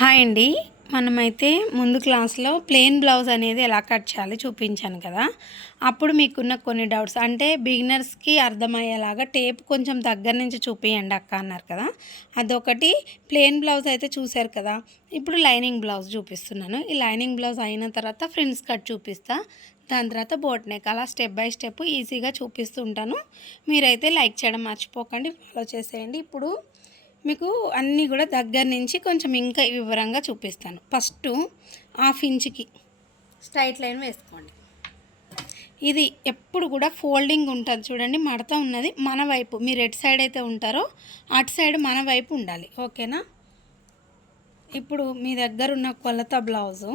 Hi అండి. మనమైతే ముందు క్లాస్లో ప్లెయిన్ బ్లౌజ్ అనేది ఎలా కట్ చేయాలి చూపించాను కదా. అప్పుడు మీకున్న కొన్ని డౌట్స్. అంటే బిగినర్స్కి అర్థమయ్యేలాగా టేప్ కొంచెం దగ్గర నుంచి చూపియండి అక్క అన్నారు కదా. అదొకటి. ప్లెయిన్ బ్లౌజ్ అయితే చూశారు కదా. ఇప్పుడు లైనింగ్ బ్లౌజ్ చూపిస్తున్నాను. ఈ లైనింగ్ బ్లౌజ్ అయిన తర్వాత ఫ్రిన్స్ కట్ చూపిస్తా. దాని తర్వాత బోట్ నెక్. అలా స్టెప్ బై స్టెప్ ఈజీగా చూపిస్తుంటాను మీరైతే లైక్ చేయడం మర్చిపోకండి. ఫాలో చేసేయండి. ఇప్పుడు మీకు అన్నీ కూడా దగ్గర నుంచి కొంచెం ఇంకా వివరంగా చూపిస్తాను. ఫస్ట్ హాఫ్ ఇంచ్కి స్ట్రైట్ లైన్ వేసుకోండి. ఇది ఎప్పుడు కూడా ఫోల్డింగ్ ఉంటుంది చూడండి మడత ఉన్నది మన వైపు. మీరు ఎటు సైడ్ అయితే ఉంటారో అటు సైడ్ మన వైపు ఉండాలి. ఓకేనా? ఇప్పుడు మీ దగ్గర ఉన్న కొలత బ్లౌజు.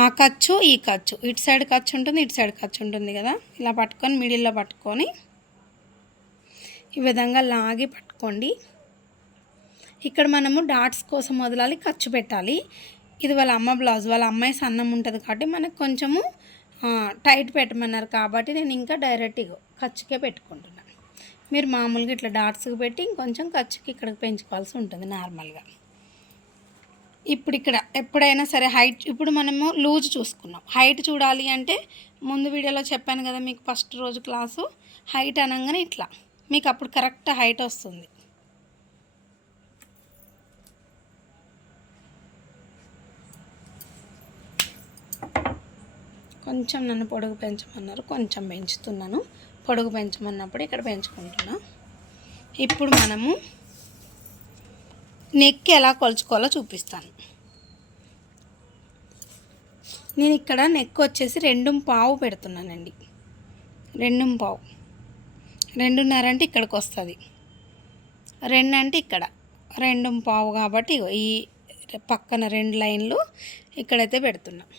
ఆ ఖర్చు ఈ ఖర్చు. ఇటు సైడ్ ఖర్చు ఉంటుంది ఇటు సైడ్ ఖర్చు ఉంటుంది కదా. ఇలా పట్టుకొని మిడిల్లో పట్టుకొని ఈ విధంగా లాగి పట్టుకోండి. ఇక్కడ మనము డాట్స్ కోసం వదలాలి ఖర్చు పెట్టాలి. ఇది వాళ్ళ అమ్మ బ్లౌజ్. వాళ్ళ అమ్మాయి సన్నం ఉంటుంది కాబట్టి మనకు కొంచెము టైట్ పెట్టమన్నారు కాబట్టి నేను ఇంకా డైరెక్ట్గా ఖర్చుకే పెట్టుకుంటున్నాను. మీరు మామూలుగా ఇట్లా డాట్స్కి పెట్టి ఇంకొంచెం ఖర్చుకి ఇక్కడికి పెంచుకోవాల్సి ఉంటుంది నార్మల్గా. ఇప్పుడు ఇక్కడ ఎప్పుడైనా సరే హైట్ ఇప్పుడు మనము లూజ్ చూసుకున్నాం. హైట్ చూడాలి అంటే ముందు వీడియోలో చెప్పాను కదా మీకు ఫస్ట్ రోజు క్లాసు హైట్ అనగానే ఇట్లా. మీకు అప్పుడు కరెక్ట్ హైట్ వస్తుంది. కొంచెం నన్ను పొడుగు పెంచమన్నారు. కొంచెం పెంచుతున్నాను. పొడుగు పెంచమన్నప్పుడు ఇక్కడ పెంచుకుంటున్నా. ఇప్పుడు మనము నెక్ ఎలా కొలుచుకోవాలో చూపిస్తాను. నేను ఇక్కడ నెక్ వచ్చేసి రెండు పావు పెడుతున్నానండి. రెండు పావు. రెండున్నర అంటే ఇక్కడికి వస్తుంది. రెండు అంటే ఇక్కడ. రెండు పావు కాబట్టి ఈ పక్కన రెండు లైన్లు ఇక్కడైతే పెడుతున్నాను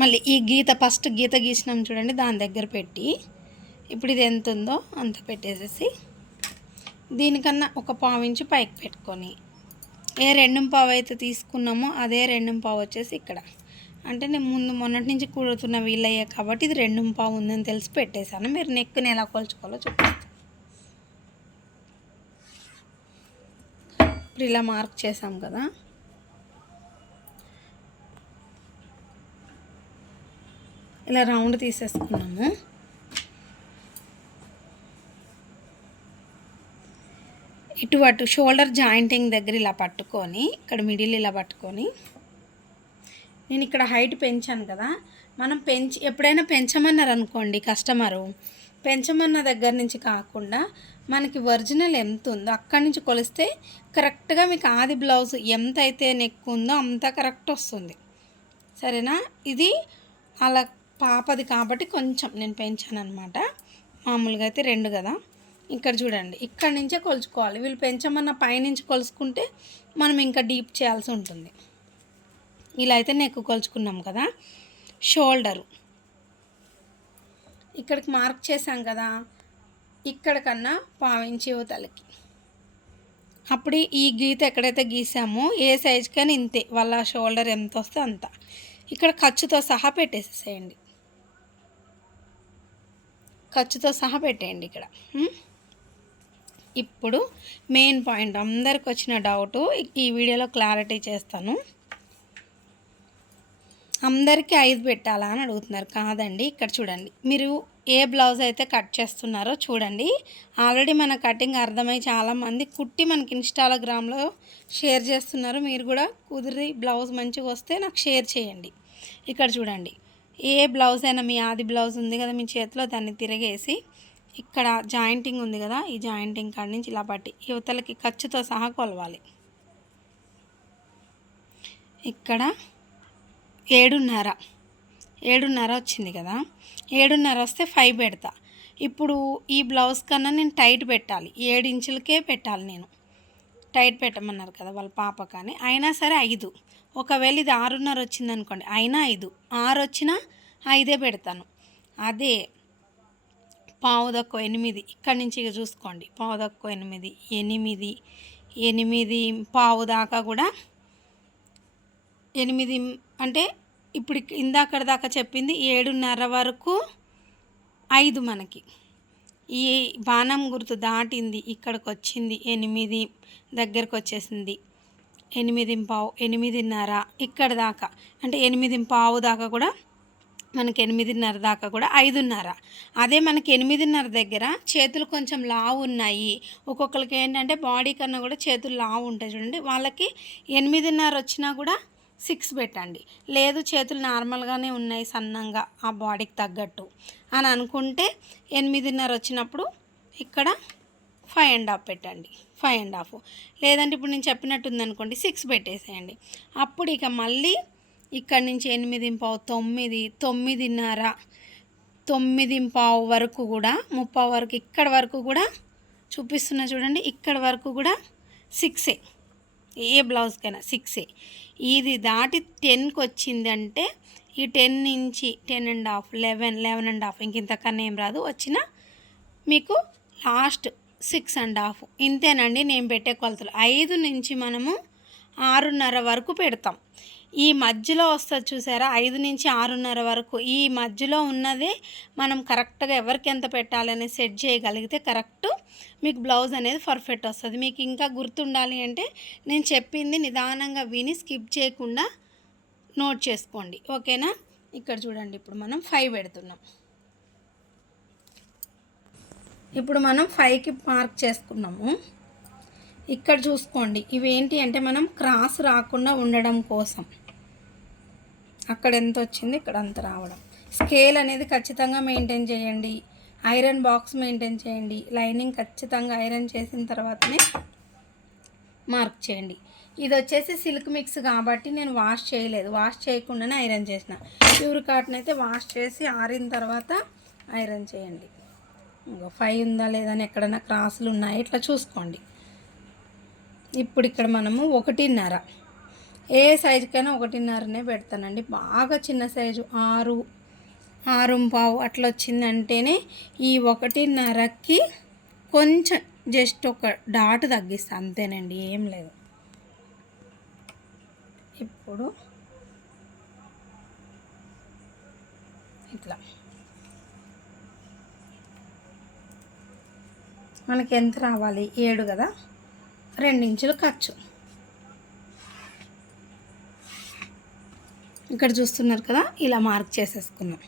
మళ్ళీ ఈ గీత ఫస్ట్ గీత గీసినాం చూడండి దాని దగ్గర పెట్టి ఇప్పుడు ఇది ఎంత ఉందో అంత పెట్టేసేసి దీనికన్నా ఒక పావు ఇంచు పైకి పెట్టుకొని ఏ రెండు పావు అయితే తీసుకున్నామో అదే రెండు పావు వచ్చేసి ఇక్కడ. అంటే నేను ముందు మొన్నటి నుంచి కుడుతున్న వీళ్ళయ్యా కాబట్టి ఇది రెండు పావు ఉందని తెలిసి పెట్టేశాను. మీరు నెక్ని ఎలా కొలుచుకోవాలో చూపిస్తాను. ఇప్పుడు ఇలా మార్క్ చేసాం కదా. ఇలా రౌండ్ తీసేసుకున్నాము. ఇటు అటు షోల్డర్ జాయింటింగ్ దగ్గర ఇలా పట్టుకొని ఇక్కడ మిడిల్ ఇలా పట్టుకొని. నేను ఇక్కడ హైట్ పెంచాను కదా. మనం పెంచి ఎప్పుడైనా పెంచమన్నారు అనుకోండి కస్టమరు. పెంచమన్న దగ్గర నుంచి కాకుండా మనకి ఒరిజినల్ ఎంత ఉందో అక్కడి నుంచి కొలిస్తే కరెక్ట్గా మీకు ఆది బ్లౌజ్ ఎంత అయితే నెక్ ఉందో అంత కరెక్ట్ వస్తుంది. సరేనా? ఇది అలా పాపది కాబట్టి కొంచెం నేను పెంచాను అనమాట మామూలుగా అయితే రెండు కదా. ఇక్కడ చూడండి ఇక్కడ నుంచే కొలుచుకోవాలి. వీళ్ళు పెంచమన్న పైనుంచి కొలుసుకుంటే మనం ఇంకా డీప్ చేయాల్సి ఉంటుంది. ఇలా అయితే నెక్ కొలుచుకున్నాం కదా. షోల్డరు. ఇక్కడికి మార్క్ చేసాం కదా. ఇక్కడికన్నా పావించి యువతలకి అప్పుడు ఈ గీత ఎక్కడైతే గీసామో ఏ సైజుకైనా ఇంతే. వాళ్ళ షోల్డర్ ఎంత వస్తే అంత. ఇక్కడ ఖర్చుతో సహా పెట్టేసేసేయండి. ఖర్చుతో సహా పెట్టేయండి ఇక్కడ. ఇప్పుడు మెయిన్ పాయింట్. అందరికి వచ్చిన డౌట్ ఈ వీడియోలో క్లారిటీ చేస్తాను. అందరికీ ఐదు పెట్టాలా అని అడుగుతున్నారు. కాదండి ఇక్కడ చూడండి. మీరు ఏ బ్లౌజ్ అయితే కట్ చేస్తున్నారో చూడండి. ఆల్రెడీ మన కటింగ్ అర్థమై చాలామంది కుట్టి మనకి ఇన్స్టాగ్రామ్లో షేర్ చేస్తున్నారు. మీరు కూడా కుదిరి బ్లౌజ్ మంచిగా వస్తే నాకు షేర్ చేయండి. ఇక్కడ చూడండి. ఏ బ్లౌజ్ అయినా మీ ఆది బ్లౌజ్ ఉంది కదా మీ చేతిలో దాన్ని తిరిగేసి ఇక్కడ జాయింటింగ్ ఉంది కదా ఈ జాయింటింగ్ కాడి నుంచి ఇలా పట్టి యువతలకి ఖర్చుతో సహా కొలవాలి. ఇక్కడ ఏడున్నర ఏడున్నర వచ్చింది కదా ఏడున్నర వస్తే ఫైవ్ పెడతా. ఇప్పుడు ఈ బ్లౌజ్ కన్నా నేను టైట్ పెట్టాలి ఏడు ఇంచులకే పెట్టాలి నేను. టైట్ పెట్టమన్నారు కదా వాళ్ళ పాప కానీ అయినా సరే ఐదు. ఒకవేళ ఇది ఆరున్నర వచ్చింది అనుకోండి అయినా ఐదు. ఆరు వచ్చినా ఐదే పెడతాను. అదే పావు తక్కువ ఎనిమిది. ఇక్కడి నుంచి ఇక చూసుకోండి. పావు తక్కువ ఎనిమిది ఎనిమిది ఎనిమిది పావు దాకా కూడా ఎనిమిది అంటే ఇప్పుడు ఇక్- దాకా చెప్పింది ఏడున్నర వరకు ఐదు మనకి. ఈ బాణం గుర్తు దాటింది ఇక్కడికి వచ్చింది ఎనిమిది దగ్గరకు వచ్చేసింది ఎనిమిది పావు ఎనిమిదిన్నర ఇక్కడ దాకా. అంటే ఎనిమిది పావు దాకా కూడా మనకి ఎనిమిదిన్నర దాకా కూడా ఐదున్నర. అదే మనకి ఎనిమిదిన్నర దగ్గర చేతులు కొంచెం లావు ఉన్నాయి. ఒక్కొక్కరికి ఏంటంటే బాడీ కన్నా కూడా చేతులు లావు ఉంటాయి చూడండి. వాళ్ళకి ఎనిమిదిన్నర వచ్చినా కూడా సిక్స్ పెట్టండి. లేదు చేతులు నార్మల్గానే ఉన్నాయి సన్నంగా ఆ బాడీకి తగ్గట్టు అని అనుకుంటే ఎనిమిదిన్నర వచ్చినప్పుడు ఇక్కడ ఫైవ్ అండ్ హాఫ్ పెట్టండి. Five and half. లేదంటే ఇప్పుడు నేను చెప్పినట్టుంది అనుకోండి సిక్స్ పెట్టేసేయండి. అప్పుడు ఇక మళ్ళీ ఇక్కడి నుంచి ఎనిమిది పావు తొమ్మిది తొమ్మిదిన్నర తొమ్మిది పావు వరకు కూడా ముప్పై వరకు ఇక్కడ వరకు కూడా చూపిస్తున్నా చూడండి ఇక్కడ వరకు కూడా సిక్సే. ఏ బ్లౌజ్కైనా సిక్సే. ఇది దాటి టెన్కి వచ్చిందంటే ఈ టెన్ నుంచి ten and half eleven eleven and half ఇంక ఇంతకన్నా ఏం రాదు వచ్చిన మీకు లాస్ట్ సిక్స్ అండ్ హాఫ్. ఇంతేనండి నేను పెట్టే కొలతలు. ఐదు నుంచి మనము ఆరున్నర వరకు పెడతాం. ఈ మధ్యలో వస్తుంది చూసారా? ఐదు నుంచి ఆరున్నర వరకు. ఈ మధ్యలో ఉన్నదే మనం కరెక్ట్గా ఎవరికి ఎంత పెట్టాలని సెట్ చేయగలిగితే కరెక్ట్ మీకు బ్లౌజ్ అనేది పర్ఫెక్ట్ వస్తుంది. మీకు ఇంకా గుర్తుండాలి అంటే నేను చెప్పింది నిదానంగా విని స్కిప్ చేయకుండా నోట్ చేసుకోండి. ఓకేనా? ఇక్కడ చూడండి ఇప్పుడు మనం ఫైవ్ పెడుతున్నాం. ఇప్పుడు మనం ఫైవ్కి మార్క్ చేసుకున్నాము. ఇక్కడ చూసుకోండి. ఇవేంటి అంటే మనం క్రాస్ రాకుండా ఉండడం కోసం. అక్కడ ఎంత వచ్చింది? ఇక్కడ అంత రావడం. స్కేల్ అనేది ఖచ్చితంగా మెయింటైన్ చేయండి. ఐరన్ బాక్స్ మెయింటైన్ చేయండి. లైనింగ్ ఖచ్చితంగా ఐరన్ చేసిన తర్వాతనే మార్క్ చేయండి. ఇది వచ్చేసి సిల్క్ మిక్స్ కాబట్టి నేను వాష్ చేయలేదు. వాష్ చేయకుండానే ఐరన్ చేసిన. ప్యూర్ కాటన్ అయితే వాష్ చేసి ఆరిన తర్వాత ఐరన్ చేయండి. ఇంకో ఫైవ్ ఉందా లేదని ఎక్కడైనా క్రాసులు ఉన్నాయా? ఇట్లా చూసుకోండి. ఇప్పుడు ఇక్కడ మనము ఒకటిన్నర. ఏ సైజుకైనా ఒకటిన్నరనే పెడతానండి. బాగా చిన్న సైజు. ఆరు ఆరు పావు అట్లా వచ్చిందంటేనే ఈ ఒకటిన్నరకి కొంచెం జస్ట్ ఒక డాట్ తగ్గిస్తా. అంతేనండి ఏం లేదు. ఇప్పుడు ఇట్లా. మనకి ఎంత రావాలి? ఏడు కదా? రెండించులు ఖర్చు. ఇక్కడ చూస్తున్నారు కదా ఇలా మార్క్ చేసేసుకున్నాం.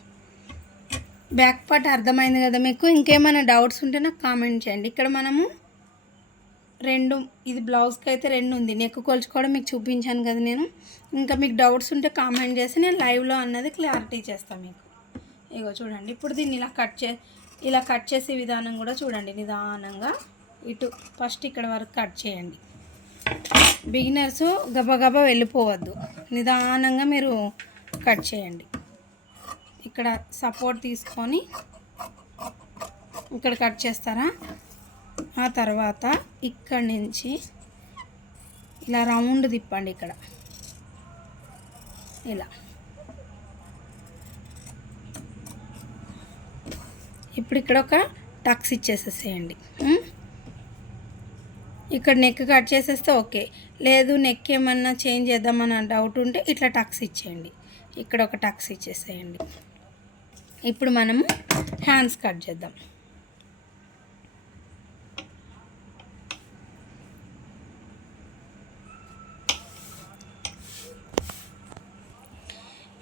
బ్యాక్ పార్ట్ అర్థమైంది కదా మీకు? ఇంకేమైనా డౌట్స్ ఉంటే నాకు కామెంట్ చేయండి. ఇక్కడ మనము రెండు ఇది బ్లౌజ్కి అయితే రెండు ఉంది. నెక్ కొలుచుకోవడం మీకు చూపించాను కదా నేను. ఇంకా మీకు డౌట్స్ ఉంటే కామెంట్ చేసి నేను లైవ్లో అన్నది క్లారిటీ చేస్తాను మీకు. ఇగో చూడండి. ఇప్పుడు దీన్ని ఇలా కట్ చే ఇలా కట్ చేసే విధానం కూడా చూడండి. నిదానంగా ఇటు ఫస్ట్ ఇక్కడ వరకు కట్ చేయండి. బిగినర్స్ గబగబా వెళ్ళిపోవద్దు. నిదానంగా మీరు కట్ చేయండి. ఇక్కడ సపోర్ట్ తీసుకొని ఇక్కడ కట్ చేస్తారా? ఆ తర్వాత ఇక్కడ నుంచి ఇలా రౌండ్ తిప్పండి ఇక్కడ. ఇలా. ఇప్పుడు ఇక్కడ ఒక టక్స్ ఇచ్చేసేసేయండి. ఇక్కడ నెక్ కట్ చేసేస్తే ఓకే లేదు నెక్ ఏమన్నా చేంజ్ చేద్దామన్న డౌట్ ఉంటే ఇట్లా టక్స్ ఇచ్చేయండి. ఇక్కడ ఒక టక్స్ ఇచ్చేసేయండి. ఇప్పుడు మనము హ్యాండ్స్ కట్ చేద్దాం.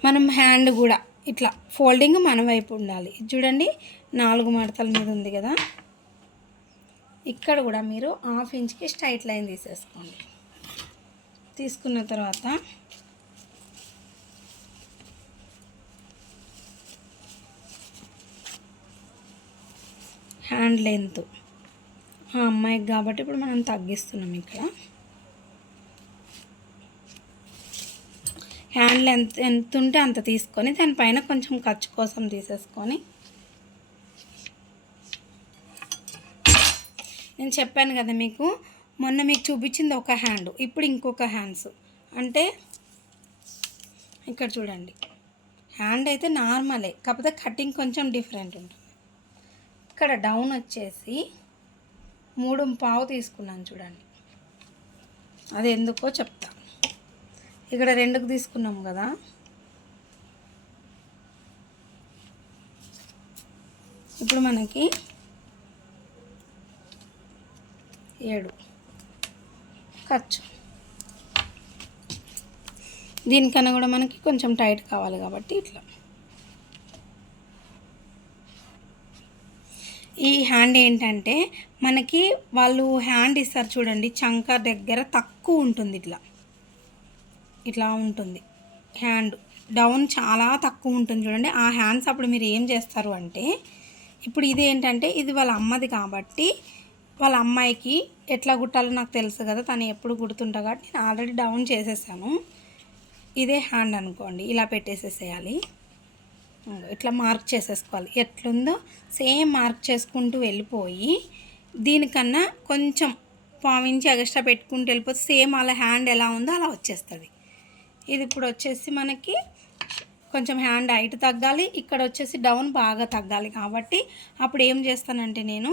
మనం హ్యాండ్ కూడా ఇట్లా ఫోల్డింగ్ మన వైపు ఉండాలి. చూడండి నాలుగు మడతల మీద ఉంది కదా. ఇక్కడ కూడా మీరు హాఫ్ ఇంచ్కి స్ట్రైట్ లైన్ తీసేసుకోండి. తీసుకున్న తర్వాత హ్యాండ్ లెంత్ ఆ అమ్మాయికి కాబట్టి ఇప్పుడు మనం తగ్గిస్తున్నాం ఇక్కడ. హ్యాండ్ లెంత్ ఎంత ఉంటే అంత తీసుకొని దానిపైన కొంచెం ఖర్చు కోసం తీసేసుకొని నేను చెప్పాను కదా మీకు మొన్న మీకు చూపించింది ఒక హ్యాండ్ ఇప్పుడు ఇంకొక హ్యాండ్స్ అంటే ఇక్కడ చూడండి. హ్యాండ్ అయితే నార్మలే కాకపోతే కటింగ్ కొంచెం డిఫరెంట్ ఉంటుంది. ఇక్కడ డౌన్ వచ్చేసి మూడు పావు తీసుకున్నాను చూడండి. అది ఎందుకో చెప్తా. ఇక్కడ రెండుకు తీసుకున్నాం కదా. ఇప్పుడు మనకి ఏడు. ఖర్చు. దీనికన్నా కూడా మనకి కొంచెం టైట్ కావాలి కాబట్టి ఇట్లా. ఈ హ్యాండ్ ఏంటంటే మనకి వాళ్ళు హ్యాండ్ ఇస్తారు చూడండి చంక దగ్గర తక్కువ ఉంటుంది ఇట్లా. ఇట్లా ఉంటుంది. హ్యాండ్. డౌన్ చాలా తక్కువ ఉంటుంది చూడండి. ఆ హ్యాండ్స్ అప్పుడు మీరు ఏం చేస్తారు అంటే ఇప్పుడు ఇది ఏంటంటే ఇది వాళ్ళ అమ్మది కాబట్టి వాళ్ళ అమ్మాయికి ఎట్లా కుట్టాలో నాకు తెలుసు కదా తను ఎప్పుడు కుడుతుంటా కాబట్టి నేను ఆల్రెడీ డౌన్ చేసేసాను. ఇదే హ్యాండ్ అనుకోండి ఇలా పెట్టేసేసేయాలి. ఇట్లా మార్క్ చేసేసుకోవాలి. ఎట్లుందో సేమ్ మార్క్ చేసుకుంటూ వెళ్ళిపోయి దీనికన్నా కొంచెం పావించి ఎగస్ట్రా పెట్టుకుంటూ వెళ్ళిపోతే సేమ్ అలా హ్యాండ్ ఎలా ఉందో అలా వచ్చేస్తుంది. ఇది ఇప్పుడు వచ్చేసి మనకి కొంచెం హ్యాండ్ హైట్ తగ్గాలి ఇక్కడ వచ్చేసి డౌన్ బాగా తగ్గాలి కాబట్టి అప్పుడు ఏం చేస్తానంటే నేను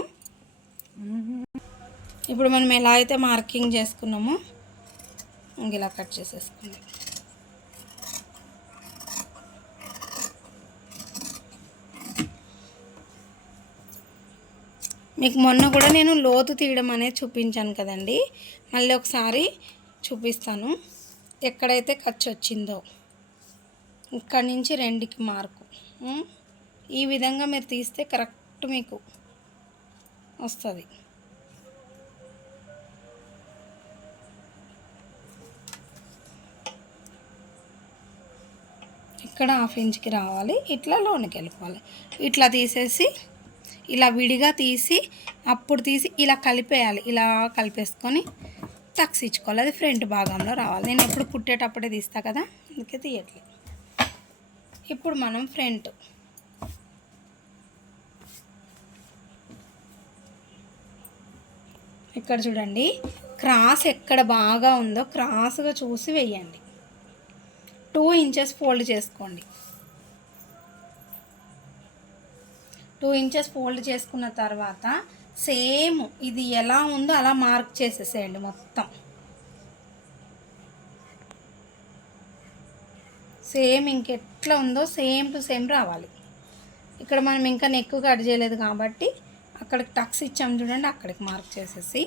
ఇప్పుడు మనం ఎలా అయితే మార్కింగ్ చేసుకున్నామో ఇలా కట్ చేసేసుకుందాం. మీకు మొన్న కూడా నేను లోతు తీయడం అనేది చూపించాను కదండి. మళ్ళీ ఒకసారి చూపిస్తాను. ఎక్కడైతే ఖర్చు వచ్చిందో ఇక్కడి నుంచి రెండుకి మార్కు. ఈ విధంగా మీరు తీస్తే కరెక్ట్ మీకు వస్తుంది. ఇక్కడ హాఫ్ ఇంచ్కి రావాలి ఇట్లా లోనికి వెళ్ళిపోవాలి. ఇట్లా తీసేసి ఇలా విడిగా తీసి అప్పుడు తీసి ఇలా కలిపేయాలి. ఇలా కలిపేసుకొని తక్సిచ్చుకోవాలి అది ఫ్రంట్ భాగంలో రావాలి. నేను ఎప్పుడు కుట్టేటప్పుడే తీస్తా కదా అందుకే తీయట్లేదు. ఇప్పుడు మనం ఫ్రంట్ ఇక్కడ చూడండి. క్రాస్ ఎక్కడ బాగా ఉందో క్రాస్గా చూసి వేయండి. టూ ఇంచెస్ ఫోల్డ్ చేసుకోండి. టూ ఇంచెస్ ఫోల్డ్ చేసుకున్న తర్వాత సేమ్ ఇది ఎలా ఉందో అలా మార్క్ చేసేసేయండి మొత్తం. సేమ్ ఇంకెట్లా ఉందో సేమ్ టు సేమ్ రావాలి. ఇక్కడ మనం ఇంకా నెక్ కట్ చేయలేదు కాబట్టి అక్కడికి టక్స్ ఇచ్చాము చూడండి అక్కడికి మార్క్ చేసేసి.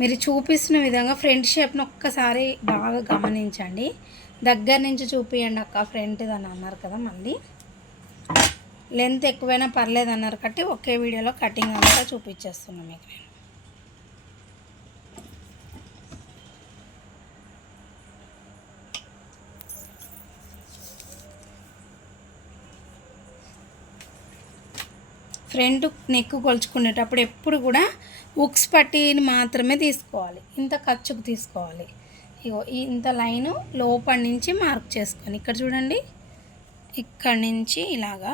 మీరు చూపిస్తున్న విధంగా ఫ్రంట్ షేప్ను ఒక్కసారి బాగా గమనించండి. దగ్గర నుంచి చూపియండి అక్క ఫ్రంట్ అని అన్నారు కదా మళ్ళీ. లెంత్ ఎక్కువైనా పర్లేదు అన్నారు కాబట్టి ఒకే వీడియోలో కటింగ్ అంతా చూపించేస్తున్నాను మీకు నేను. ఫ్రంట్ నెక్ కొలుచుకునేటప్పుడు ఎప్పుడు కూడా ఉక్స్ పట్టీని మాత్రమే తీసుకోవాలి. ఇంత ఖర్చుకు తీసుకోవాలి. ఇగో ఇంత లైను లోపల నుంచి మార్క్ చేసుకొని ఇక్కడ చూడండి. ఇక్కడ నుంచి ఇలాగా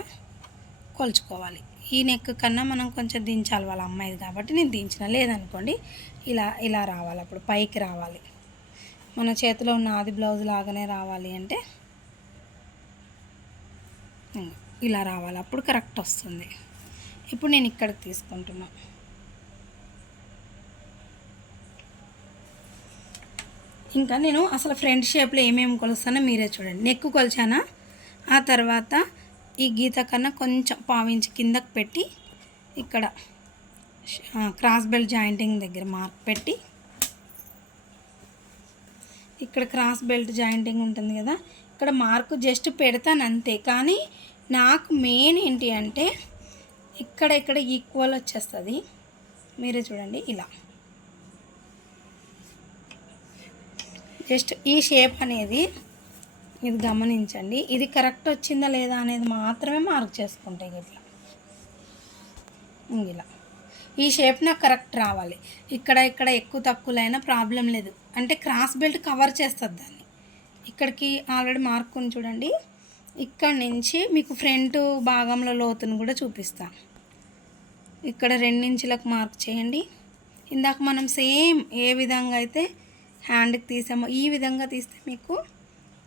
కొలుచుకోవాలి. ఈ నెక్ కన్నా మనం కొంచెం దించాలి వాళ్ళ అమ్మాయిది కాబట్టి నేను దించిన. లేదనుకోండి ఇలా ఇలా రావాలి అప్పుడు పైకి రావాలి. మన చేతిలో ఉన్న ఆది బ్లౌజ్ లాగానే రావాలి అంటే ఇలా రావాలి. అప్పుడు కరెక్ట్ వస్తుంది. ఇప్పుడు నేను ఇక్కడికి తీసుకుంటున్నా. ఇంకా నేను అసలు ఫ్రంట్ షేప్లో ఏమేమి కొలుస్తానో మీరే చూడండి. నెక్ కొలిచానా? ఆ తర్వాత ఈ గీత కన్నా కొంచెం పావించి కిందకు పెట్టి ఇక్కడ క్రాస్ బెల్ట్ జాయింటింగ్ దగ్గర మార్క్ పెట్టి ఇక్కడ క్రాస్ బెల్ట్ జాయింటింగ్ ఉంటుంది కదా ఇక్కడ మార్కు జస్ట్ పెడతాను అంతే. కానీ నాకు మెయిన్ ఏంటి అంటే ఇక్కడ ఇక్కడ ఈక్వల్ వచ్చేస్తుంది. మీరే చూడండి ఇలా. జస్ట్ ఈ షేప్ అనేది ఇది గమనించండి. ఇది కరెక్ట్ వచ్చిందా లేదా అనేది మాత్రమే మార్క్ చేసుకుంటాయి ఇట్లా. ఇలా. ఈ షేప్ నాకు కరెక్ట్ రావాలి. ఇక్కడ ఇక్కడ ఎక్కువ తక్కువలైనా ప్రాబ్లం లేదు. అంటే క్రాస్ బెల్ట్ కవర్ చేస్తుంది దాన్ని. ఇక్కడికి ఆల్రెడీ మార్క్ ఉంది చూడండి. ఇక్కడ నుంచి మీకు ఫ్రంట్ భాగంలో లోతును కూడా చూపిస్తాను ఇక్కడ రెండించులకు మార్క్ చేయండి. ఇందాక మనం సేమ్ ఏ విధంగా అయితే హ్యాండ్కి తీసామో ఈ విధంగా తీస్తే మీకు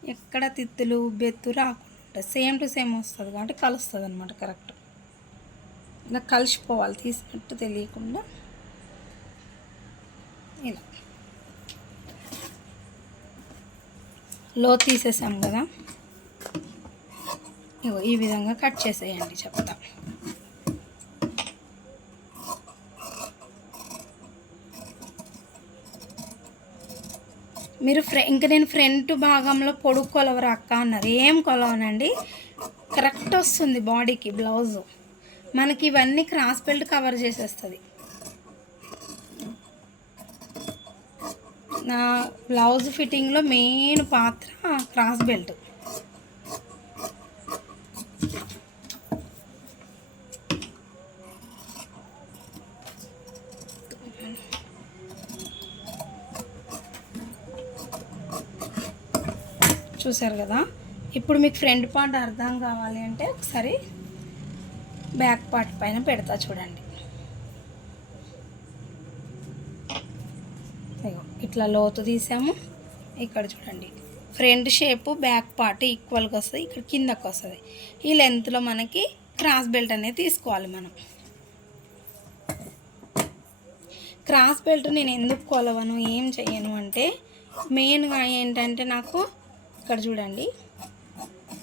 ఎక్కడ తిత్తులు బెత్తు రాకుండా సేమ్ టు సేమ్ వస్తుంది కాబట్టి కలుస్తుంది అనమాట కరెక్ట్. ఇలా కలిసిపోవాలి తీసినట్టు తెలియకుండా. ఇలా. లో తీసేసాం కదా. ఇగో ఈ విధంగా కట్ చేసేయండి చెప్తా. మీరు ఫ్రె ఇంకా నేను ఫ్రంట్ భాగంలో పొడుగు కొలవరు అక్క అన్నారు. ఏం కొలవనండి? కరెక్ట్ వస్తుంది బాడీకి బ్లౌజు. మనకి ఇవన్నీ క్రాస్ బెల్ట్ కవర్ చేసేస్తుంది. నా బ్లౌజ్ ఫిట్టింగ్లో మెయిన్ పాత్ర క్రాస్ బెల్ట్. చూసారు కదా? ఇప్పుడు మీకు ఫ్రంట్ పార్ట్ అర్థం కావాలి అంటే ఒకసారి బ్యాక్ పార్ట్ పైన పెడతా చూడండి. ఇట్లా లోతు తీసాము. ఇక్కడ చూడండి. ఫ్రంట్ షేపు బ్యాక్ పార్ట్ ఈక్వల్గా వస్తుంది ఇక్కడ కిందకు వస్తుంది. ఈ లెంత్లో మనకి క్రాస్ బెల్ట్ అనేది తీసుకోవాలి మనం. క్రాస్ బెల్ట్ నేను ఎందుకు కొలవను ఏం చేయను అంటే మెయిన్గా ఏంటంటే నాకు ఇక్కడ చూడండి.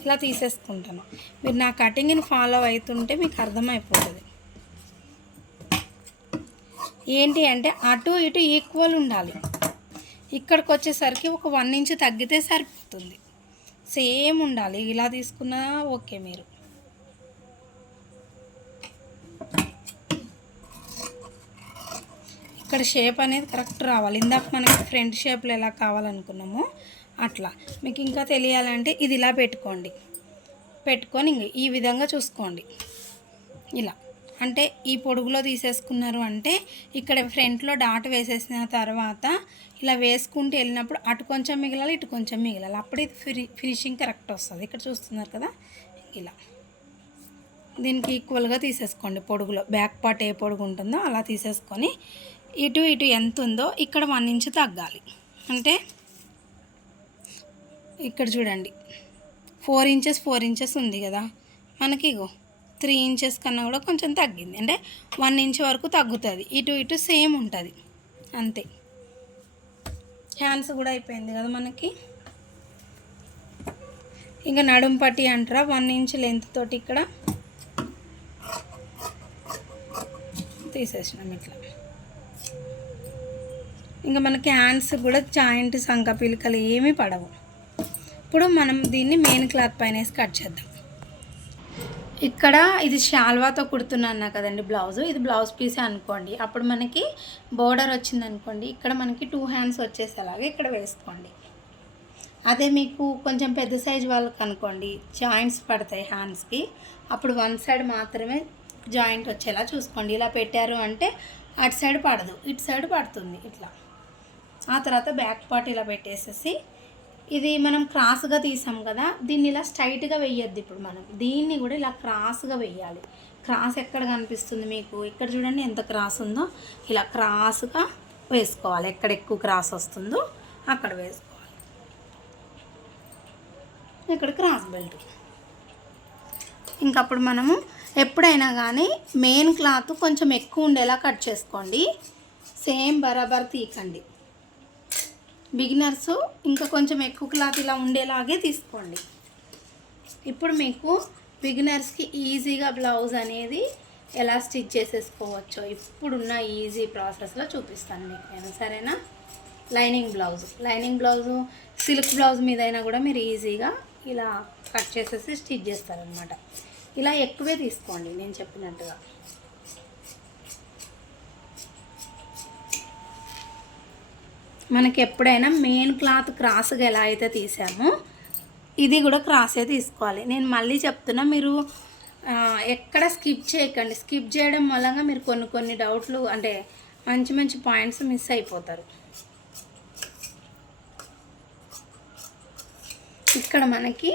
ఇలా తీసేసుకుంటాను. మీరు నా కటింగ్ని ఫాలో అవుతుంటే మీకు అర్థమైపోతుంది. ఏంటి అంటే అటు ఇటు ఈక్వల్ ఉండాలి. ఇక్కడికి వచ్చేసరికి ఒక వన్ ఇంచ్ తగ్గితే సరిపోతుంది. సేమ్ ఉండాలి. ఇలా తీసుకున్నా ఓకే మీరు. ఇక్కడ షేప్ అనేది కరెక్ట్ రావాలి. ఇందాక మనకి ఫ్రంట్ షేప్లో ఎలా కావాలనుకున్నామో అట్లా. మీకు ఇంకా తెలియాలంటే ఇది ఇలా పెట్టుకోండి. పెట్టుకొని ఇంక ఈ విధంగా చూసుకోండి. ఇలా. అంటే ఈ పొడుగులో తీసేసుకున్నారు అంటే ఇక్కడ ఫ్రంట్లో డాట్ వేసేసిన తర్వాత ఇలా వేసుకుంటూ వెళ్ళినప్పుడు అటు కొంచెం మిగలాలి ఇటు కొంచెం మిగలాలి. అప్పుడే ఫిని ఫినిషింగ్ కరెక్ట్ వస్తుంది. ఇక్కడ చూస్తున్నారు కదా? ఇలా. దీనికి ఈక్వల్గా తీసేసుకోండి పొడుగులో. బ్యాక్ పార్ట్ ఏ పొడుగు ఉంటుందో అలా తీసేసుకొని ఇటు ఇటు ఎంత ఉందో ఇక్కడ వన్ ఇంచ్ తగ్గాలి. అంటే ఇక్కడ చూడండి. ఫోర్ ఇంచెస్ ఫోర్ ఇంచెస్ ఉంది కదా. మనకి ఇగో త్రీ ఇంచెస్ కన్నా కూడా కొంచెం తగ్గింది. అంటే వన్ ఇంచ్ వరకు తగ్గుతుంది. ఇటు ఇటు సేమ్ ఉంటుంది. అంతే. హ్యాండ్స్ కూడా అయిపోయింది కదా మనకి. ఇంకా నడుం పట్టి అంటారా? వన్ ఇంచ్ లెంత్ తోటి ఇక్కడ తీసేసినాం ఇట్లా. ఇంకా మనకి హ్యాండ్స్ కూడా జాయింట్ సంఖ పిలకలు ఏమీ పడవు. ఇప్పుడు మనం దీన్ని మెయిన్ క్లాత్ పైన వేసి కట్ చేద్దాం. ఇక్కడ ఇది షాల్వాతో కుడుతున్నాను కదండి బ్లౌజ్. ఇది బ్లౌజ్ పీసే అనుకోండి. అప్పుడు మనకి బోర్డర్ వచ్చింది అనుకోండి. ఇక్కడ మనకి టూ హ్యాండ్స్ వచ్చేసేలాగా ఇక్కడ వేసుకోండి. అదే మీకు కొంచెం పెద్ద సైజ్ వాళ్ళకి అనుకోండి. జాయింట్స్ పడతాయి హ్యాండ్స్కి అప్పుడు వన్ సైడ్ మాత్రమే జాయింట్ వచ్చేలా చూసుకోండి. ఇలా పెట్టారు అంటే అటు సైడ్ పడదు. ఇటు సైడ్ పడుతుంది ఇట్లా. ఆ తర్వాత బ్యాక్ పార్ట్ ఇలా పెట్టేసేసి ఇది మనం క్రాస్గా తీసాం కదా దీన్ని ఇలా స్ట్రైట్గా వేయద్దు ఇప్పుడు మనం. దీన్ని కూడా ఇలా క్రాస్గా వేయాలి క్రాస్ ఎక్కడ కనిపిస్తుంది మీకు? ఇక్కడ చూడండి ఎంత క్రాస్ ఉందో. ఇలా క్రాస్గా వేసుకోవాలి. ఎక్కడ ఎక్కువ క్రాస్ వస్తుందో అక్కడ వేసుకోవాలి. ఇక్కడ క్రాస్ బెల్ట్. ఇంకప్పుడు మనము ఎప్పుడైనా కానీ మెయిన్ క్లాత్ కొంచెం ఎక్కువ ఉండేలా కట్ చేసుకోండి. సేమ్ బరాబర్ తీకండి. బిగినర్స్ ఇంకా కొంచెం ఎక్కువ క్లాత్ ఇలా ఉండేలాగే తీసుకోండి. ఇప్పుడు మీకు బిగినర్స్కి ఈజీగా బ్లౌజ్ అనేది ఎలా స్టిచ్ చేసేసుకోవచ్చో ఇప్పుడున్న ఈజీ ప్రాసెస్లో చూపిస్తాను మీకు నేను సరేనా? Lining blouse. Lining blouse silk blouse మీదైనా కూడా మీరు ఈజీగా ఇలా కట్ చేసేసి స్టిచ్ చేస్తారనమాట ఇలా ఎక్కువే తీసుకోండి నేను చెప్పినట్టుగా. మనకి ఎప్పుడైనా మెయిన్ క్లాత్ క్రాస్గా ఎలా అయితే తీసామో ఇది కూడా క్రాసే తీసుకోవాలి. నేను మళ్ళీ చెప్తున్నా మీరు ఎక్కడ స్కిప్ చేయకండి. స్కిప్ చేయడం మూలంగా మీరు కొన్ని కొన్ని డౌట్లు అంటే మంచి మంచి పాయింట్స్ మిస్ అయిపోతారు. ఇక్కడ మనకి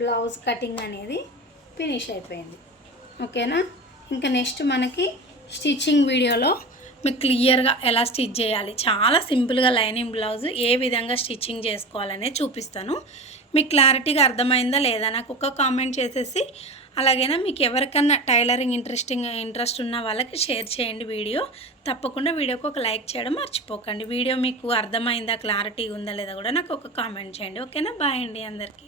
బ్లౌజ్ కటింగ్ అనేది ఫినిష్ అయిపోయింది. ఓకేనా ఇంకా నెక్స్ట్ మనకి స్టిచ్చింగ్ వీడియోలో మీకు క్లియర్గా ఎలా స్టిచ్ చేయాలి? చాలా సింపుల్గా లైనింగ్ బ్లౌజ్ ఏ విధంగా స్టిచ్చింగ్ చేసుకోవాలనే చూపిస్తాను. మీకు క్లారిటీగా అర్థమైందా లేదా నాకు ఒక కామెంట్ చేసేసి అలాగైనా మీకు ఎవరికన్నా టైలరింగ్ ఇంట్రెస్టింగ్ ఇంట్రెస్ట్ ఉన్న వాళ్ళకి షేర్ చేయండి వీడియో. తప్పకుండా వీడియోకి ఒక లైక్ చేయడం మర్చిపోకండి. వీడియో మీకు అర్థమైందా క్లారిటీ ఉందా లేదా కూడా నాకు ఒక కామెంట్ చేయండి. ఓకేనా? బాయ్ అండి అందరికీ.